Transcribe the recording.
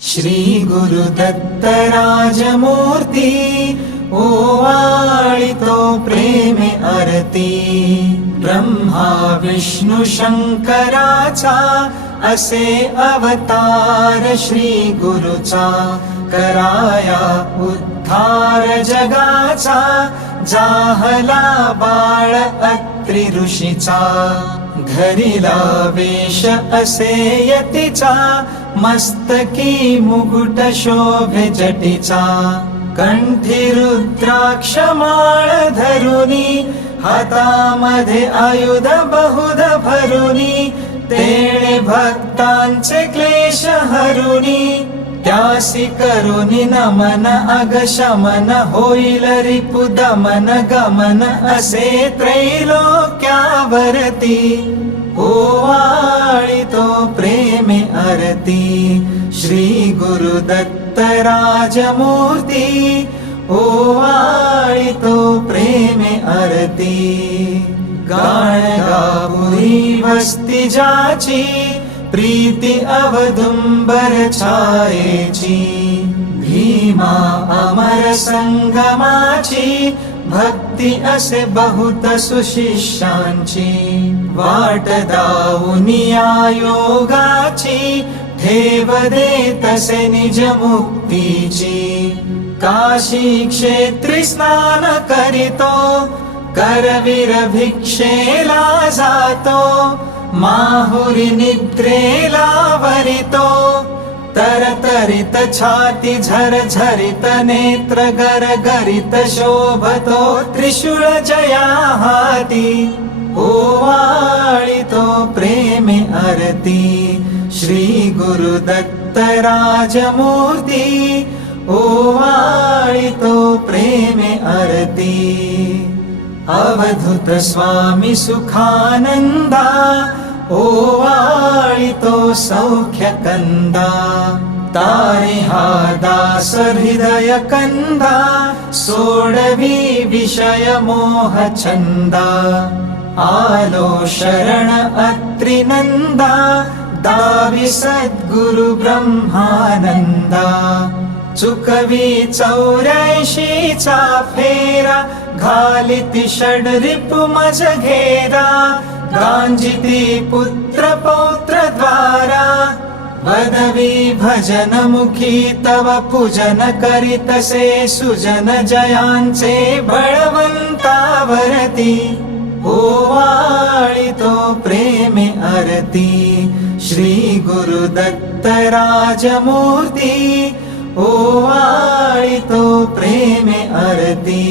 श्री गुरुदत्त राजमूर्ती ओवाळितो प्रेमे आरती। ब्रह्मा विष्णु शंकराचा असे अवतार श्री गुरुचा। कराया उद्धार जगाचा जाहला बाळ अत्रि ऋषीचा। घरीला वेश असे यतीचा मस्तकी मुकुट शोभे जटीचा। कंठी रुद्राक्ष माळ धरुनी हातामध्ये आयुध बहुध भरुनी। तेणे भक्तांचे क्लेश हरुनी त्यासी करुनी नमन अगशमन। होईल रिपु दमन गमन असे त्रैलोक्यावरती। ओवाळितो प्रेमे आरती श्री गुरुदत्त राजमूर्ती। ओवाळितो प्रेमे आरती। गाणगापुरी वस्ती जाची प्रीती अवदुंबर छायेची। भीमा अमर संगमाची भक्ती असे बहुत सुशिष्यांची। वाट दावुनिया योगाची ठेव दे तसे निज मुक्तीची। काशी क्षेत्री स्नान करितो करवीर भिक्षेला जातो। माहुरी निद्रेला वरितो तरतरित छाती झरझरित नेत्र गरगरित शोभतो त्रिशूळ जया हाती। ओवाळितो प्रेमे आरती श्री गुरुदत्त राजमूर्ती। ओवाळितो प्रेमे आरती। अवधूत स्वामी सुखानंदा ओवाळितो सौख्य कंदा। तारी हा दास हृदय कंदा सोडवी विषय मोह छंदा। आलो शरण अत्रि नंदा दावी सद्गुरु ब्रह्मानंदा। चुकवी 84चा फेरा घालिती षड्रिपु मज घेरा। गांजिती पुत्र पौत्र द्वारा वदवी भजन मुखी तव पूजन करीतसे सुजन जयांचे बळवंतावरती। ओवाळितो प्रेमे आरती श्री गुरुदत्त राजमूर्ती। ओवाळितो प्रेमे आरती।